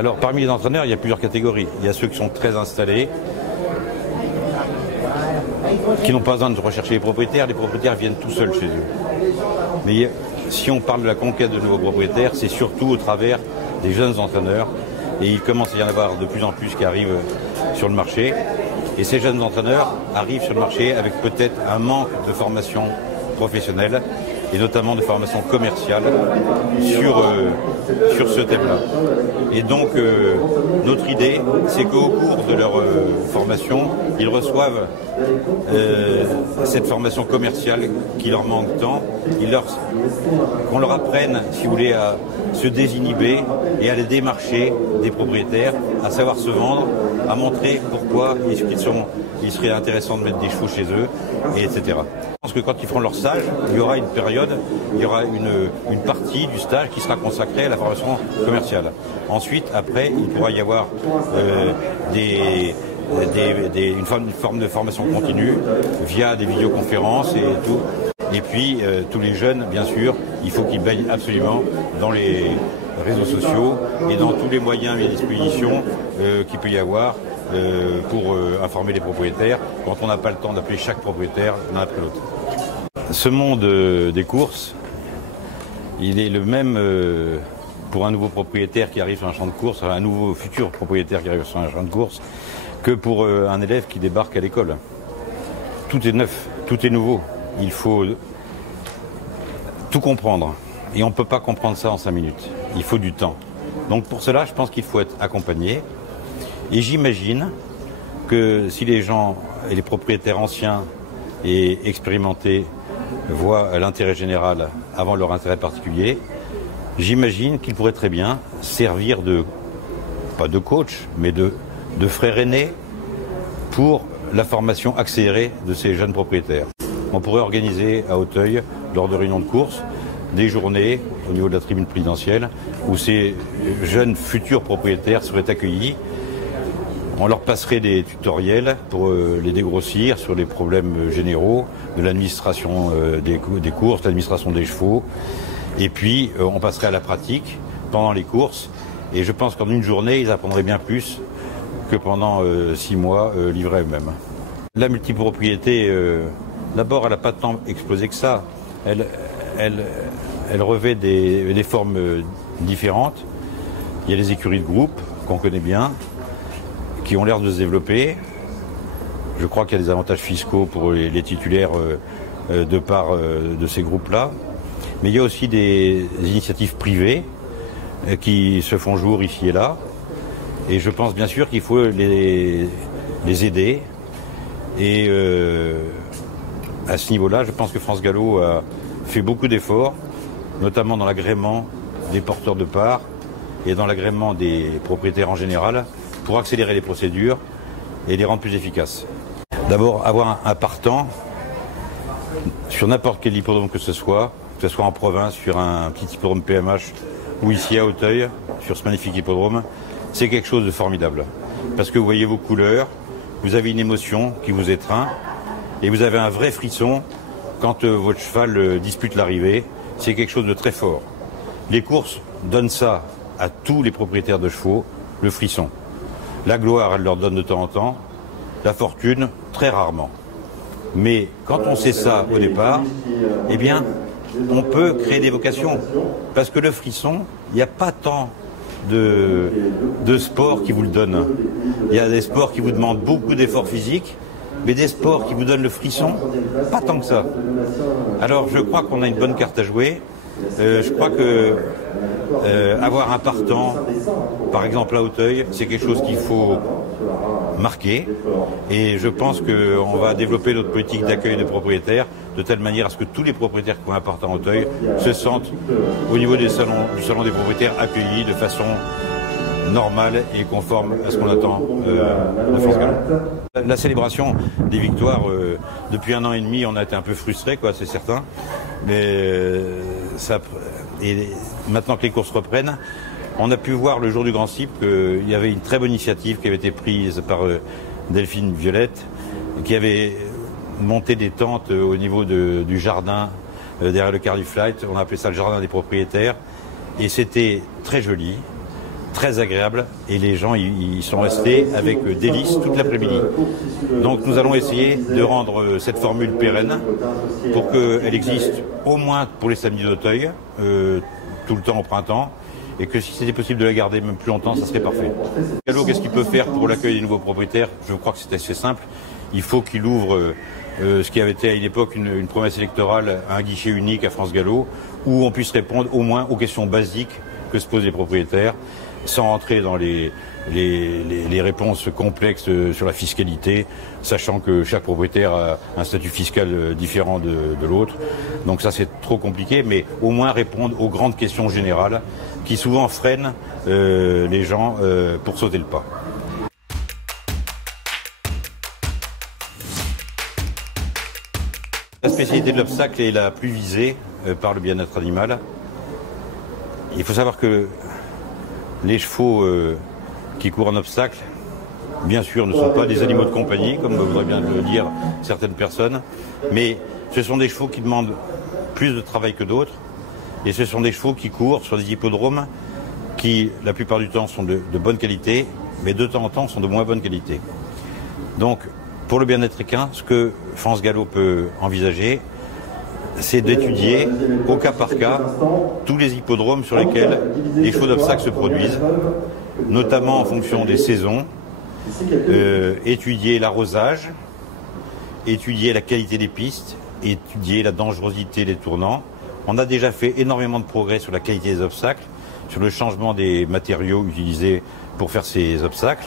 Alors parmi les entraîneurs, il y a plusieurs catégories. Il y a ceux qui sont très installés, qui n'ont pas besoin de rechercher les propriétaires viennent tout seuls chez eux. Mais si on parle de la conquête de nouveaux propriétaires, c'est surtout au travers des jeunes entraîneurs, et il commence à y en avoir de plus en plus qui arrivent sur le marché. Et ces jeunes entraîneurs arrivent sur le marché avec peut-être un manque de formation professionnelle, et notamment de formation commerciale sur ce thème-là. Et donc notre idée, c'est qu'au cours de leur formation, ils reçoivent cette formation commerciale qui leur manque tant, qu'on leur apprenne, si vous voulez, à se désinhiber et à aller démarcher des propriétaires, à savoir se vendre, à montrer pourquoi il serait intéressant de mettre des chevaux chez eux, et etc. Je pense que quand ils feront leur stage, il y aura une période, il y aura une partie du stage qui sera consacrée à la formation commerciale. Ensuite, après, il pourra y avoir une forme de formation continue via des vidéoconférences et tout. Et puis, tous les jeunes, bien sûr, il faut qu'ils baignent absolument dans les réseaux sociaux et dans tous les moyens mis à disposition qu'il peut y avoir pour informer les propriétaires quand on n'a pas le temps d'appeler chaque propriétaire l'un après l'autre. Ce monde des courses, il est le même pour un nouveau propriétaire qui arrive sur un champ de course, un nouveau futur propriétaire qui arrive sur un champ de course, que pour un élève qui débarque à l'école. Tout est neuf, tout est nouveau. Il faut tout comprendre. Et on ne peut pas comprendre ça en 5 minutes. Il faut du temps. Donc pour cela, je pense qu'il faut être accompagné. Et j'imagine que si les gens et les propriétaires anciens et expérimentés voient l'intérêt général avant leur intérêt particulier, j'imagine qu'ils pourraient très bien servir pas de coach, mais de frère aîné pour la formation accélérée de ces jeunes propriétaires. On pourrait organiser à Auteuil, lors de réunions de course, des journées au niveau de la tribune présidentielle où ces jeunes futurs propriétaires seraient accueillis. On leur passerait des tutoriels pour les dégrossir sur les problèmes généraux de l'administration des courses, l'administration des chevaux. Et puis on passerait à la pratique pendant les courses. Et je pense qu'en une journée, ils apprendraient bien plus que pendant 6 mois livrés eux-mêmes. La multipropriété, d'abord, elle n'a pas tant explosé que ça. Elle revêt des formes différentes. Il y a les écuries de groupe qu'on connaît bien, qui ont l'air de se développer. Je crois qu'il y a des avantages fiscaux pour les titulaires de part de ces groupes-là. Mais il y a aussi des initiatives privées qui se font jour ici et là. Et je pense bien sûr qu'il faut les aider. Et à ce niveau-là, je pense que France Gallo a fait beaucoup d'efforts, notamment dans l'agrément des porteurs de parts et dans l'agrément des propriétaires en général, pour accélérer les procédures et les rendre plus efficaces. D'abord, avoir un partant sur n'importe quel hippodrome que ce soit en province, sur un petit hippodrome PMH ou ici à Auteuil, sur ce magnifique hippodrome, c'est quelque chose de formidable. Parce que vous voyez vos couleurs, vous avez une émotion qui vous étreint et vous avez un vrai frisson quand votre cheval dispute l'arrivée. C'est quelque chose de très fort. Les courses donnent ça à tous les propriétaires de chevaux, le frisson. La gloire, elle leur donne de temps en temps, la fortune, très rarement. Mais quand on sait ça au départ, eh bien, on peut créer des vocations. Parce que le frisson, il n'y a pas tant de sports qui vous le donnent. Il y a des sports qui vous demandent beaucoup d'efforts physiques, mais des sports qui vous donnent le frisson, pas tant que ça. Alors je crois qu'on a une bonne carte à jouer. Je crois que avoir un partant, par exemple à Auteuil, c'est quelque chose qu'il faut marquer. Et je pense qu'on va développer notre politique d'accueil des propriétaires de telle manière à ce que tous les propriétaires qui ont un partant à Auteuil se sentent au niveau du salon des propriétaires accueillis de façon normale et conforme à ce qu'on attend de France Gallo. La célébration des victoires, depuis 1 an et demi, on a été un peu frustrés, quoi, c'est certain. Mais maintenant que les courses reprennent, on a pu voir le jour du Grand Cycle qu'il y avait une très bonne initiative qui avait été prise par Delphine Violette, qui avait monté des tentes au niveau du jardin derrière le car du Flight. On a appelé ça le jardin des propriétaires. Et c'était très joli. très agréable et les gens ils sont restés avec délice toute l'après-midi. Donc nous allons essayer de rendre cette formule pérenne pour qu'elle existe au moins pour les samedis d'Auteuil, tout le temps au printemps, et que si c'était possible de la garder même plus longtemps, ça serait parfait. Gallo, qu'est-ce qu'il peut faire pour l'accueil des nouveaux propriétaires? Je crois que c'est assez simple. Il faut qu'il ouvre ce qui avait été à une époque une promesse électorale, un guichet unique à France Gallo, où on puisse répondre au moins aux questions basiques que se posent les propriétaires, sans rentrer dans les réponses complexes sur la fiscalité, sachant que chaque propriétaire a un statut fiscal différent de l'autre. Donc ça c'est trop compliqué, mais au moins répondre aux grandes questions générales qui souvent freinent les gens pour sauter le pas. La spécialité de l'obstacle est la plus visée par le bien-être animal. Il faut savoir que les chevaux qui courent en obstacle, bien sûr, ne sont pas des animaux de compagnie, comme voudraient bien le dire certaines personnes, mais ce sont des chevaux qui demandent plus de travail que d'autres, et ce sont des chevaux qui courent sur des hippodromes qui, la plupart du temps, sont de bonne qualité, mais de temps en temps sont de moins bonne qualité. Donc, pour le bien-être équin, ce que France Gallo peut envisager, c'est d'étudier au cas par cas tous les hippodromes sur lesquels les chevaux d'obstacle se produisent, notamment en fonction des saisons, étudier l'arrosage, étudier la qualité des pistes, étudier la dangerosité des tournants. On a déjà fait énormément de progrès sur la qualité des obstacles, sur le changement des matériaux utilisés pour faire ces obstacles,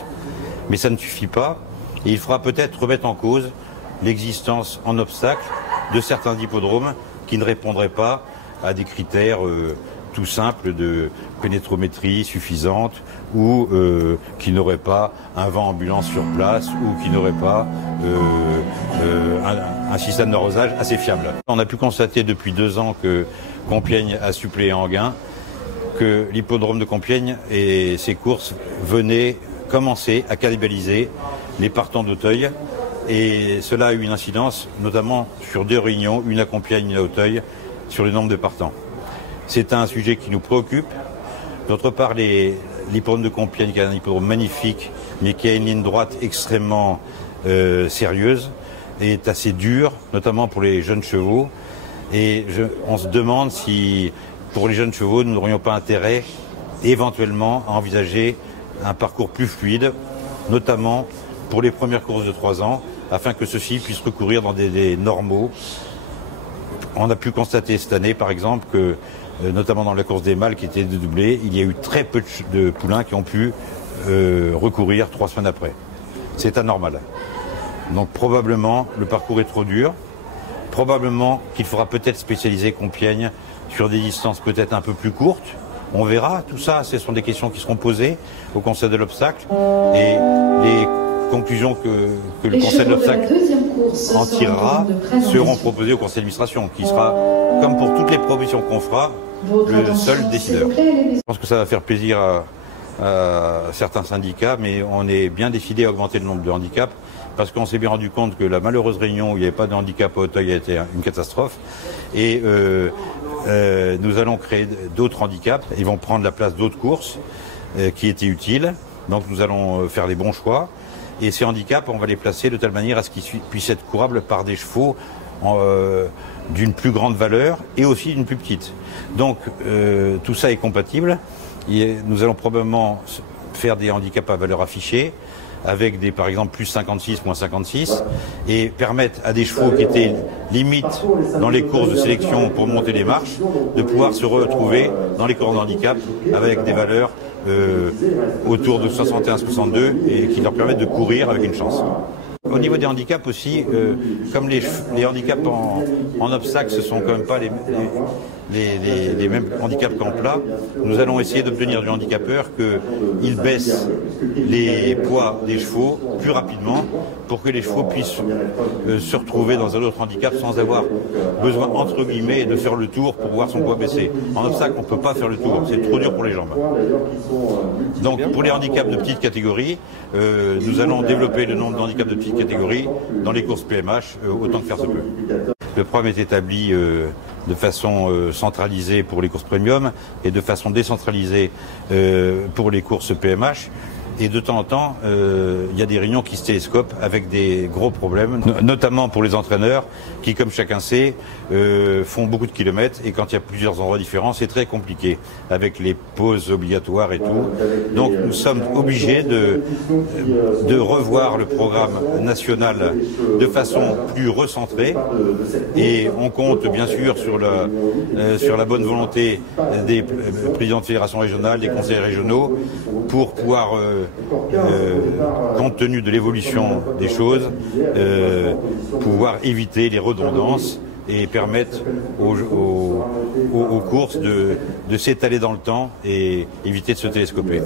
mais ça ne suffit pas. Et il faudra peut-être remettre en cause l'existence en obstacle de certains hippodromes qui ne répondraient pas à des critères tout simples de pénétrométrie suffisante ou qui n'auraient pas un vent ambulance sur place ou qui n'auraient pas un système d'arrosage assez fiable. On a pu constater depuis 2 ans que Compiègne a suppléé Enghien, que l'hippodrome de Compiègne et ses courses venaient commencer à cannibaliser les partants d'Auteuil. Et cela a eu une incidence, notamment sur 2 réunions, une à Compiègne, une à Auteuil, sur le nombre de partants. C'est un sujet qui nous préoccupe. D'autre part, l'hippodrome de Compiègne, qui est un hippodrome magnifique, mais qui a une ligne droite extrêmement sérieuse, est assez dur, notamment pour les jeunes chevaux. Et on se demande si, pour les jeunes chevaux, nous n'aurions pas intérêt, éventuellement, à envisager un parcours plus fluide, notamment pour les premières courses de 3 ans, afin que ceux-ci puissent recourir dans des délais normaux. On a pu constater cette année, par exemple, que, notamment dans la course des mâles qui était dédoublée, il y a eu très peu de poulains qui ont pu recourir 3 semaines après. C'est anormal. Donc probablement, le parcours est trop dur. Probablement qu'il faudra peut-être spécialiser Compiègne sur des distances peut-être un peu plus courtes. On verra, tout ça, ce sont des questions qui seront posées au Conseil de l'obstacle. Et les conclusions que le Conseil de l'obstacle en tirera seront proposées au Conseil d'administration, qui sera, comme pour toutes les propositions qu'on fera, le seul décideur. Je pense que ça va faire plaisir à certains syndicats, mais on est bien décidé à augmenter le nombre de handicaps, parce qu'on s'est bien rendu compte que la malheureuse réunion où il n'y avait pas de handicap à Auteuil a été une catastrophe. Et nous allons créer d'autres handicaps. Ils vont prendre la place d'autres courses qui étaient utiles. Donc nous allons faire les bons choix. Et ces handicaps, on va les placer de telle manière à ce qu'ils puissent être courables par des chevaux d'une plus grande valeur et aussi d'une plus petite. Donc tout ça est compatible. Nous allons probablement faire des handicaps à valeur affichée, avec des, par exemple, plus 56, moins 56, et permettre à des chevaux qui étaient limite dans les courses de sélection pour monter les marches, de pouvoir se retrouver dans les courses de handicap avec des valeurs autour de 61-62 et qui leur permettent de courir avec une chance. Au niveau des handicaps aussi, comme les handicaps en obstacle, ce sont quand même pas les mêmes handicaps qu'en plat, nous allons essayer d'obtenir du handicapeur qu'il baisse les poids des chevaux plus rapidement pour que les chevaux puissent se retrouver dans un autre handicap sans avoir besoin, entre guillemets, de faire le tour pour voir son poids baisser. En obstacle, on ne peut pas faire le tour, c'est trop dur pour les jambes. Donc pour les handicaps de petite catégorie, nous allons développer le nombre de handicaps de petite catégorie dans les courses PMH autant que faire se peut. Le programme est établi de façon centralisée pour les courses premium et de façon décentralisée pour les courses PMH. Et de temps en temps, il y a des réunions qui se télescopent avec des gros problèmes, notamment pour les entraîneurs qui, comme chacun sait, font beaucoup de kilomètres et quand il y a plusieurs endroits différents, c'est très compliqué avec les pauses obligatoires et tout. Donc nous sommes obligés de revoir le programme national de façon plus recentrée et on compte bien sûr sur la bonne volonté des présidents de fédérations régionales, des conseils régionaux pour pouvoir compte tenu de l'évolution des choses, pouvoir éviter les redondances et permettre aux courses de s'étaler dans le temps et éviter de se télescoper.